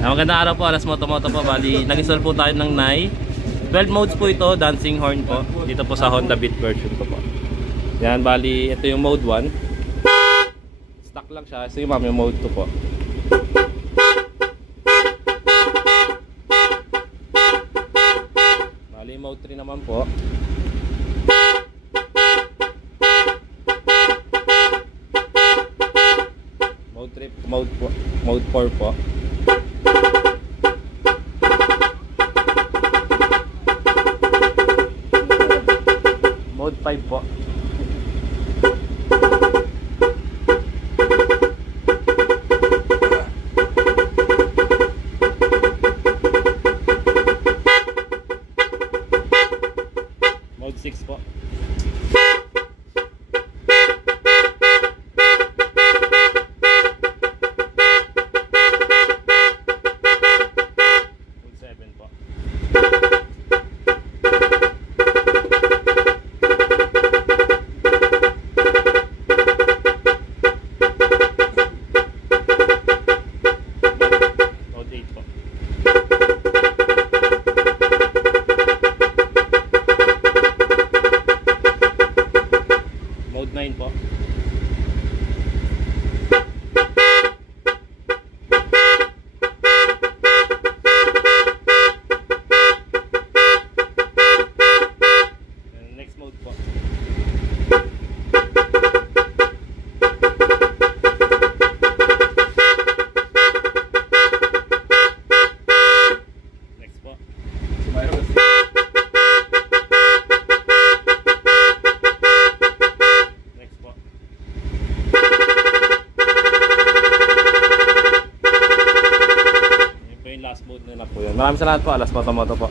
Magandang araw po, Alas Moto po. Bali, nag-install po tayo ng NAI. 12 modes po ito, dancing horn po. Dito po sa Honda Beat version ko po. Yan, bali, ito yung mode 1. Stock lang siya. Ito yung mode 2 po. Bali, mode 3 naman po. Mode 4 po. Mode 5 po. Mode 6 po. Mode 9 po. Next mode po. Next po. Last mode na po yun. Maraming salamat po, Alas Moto po.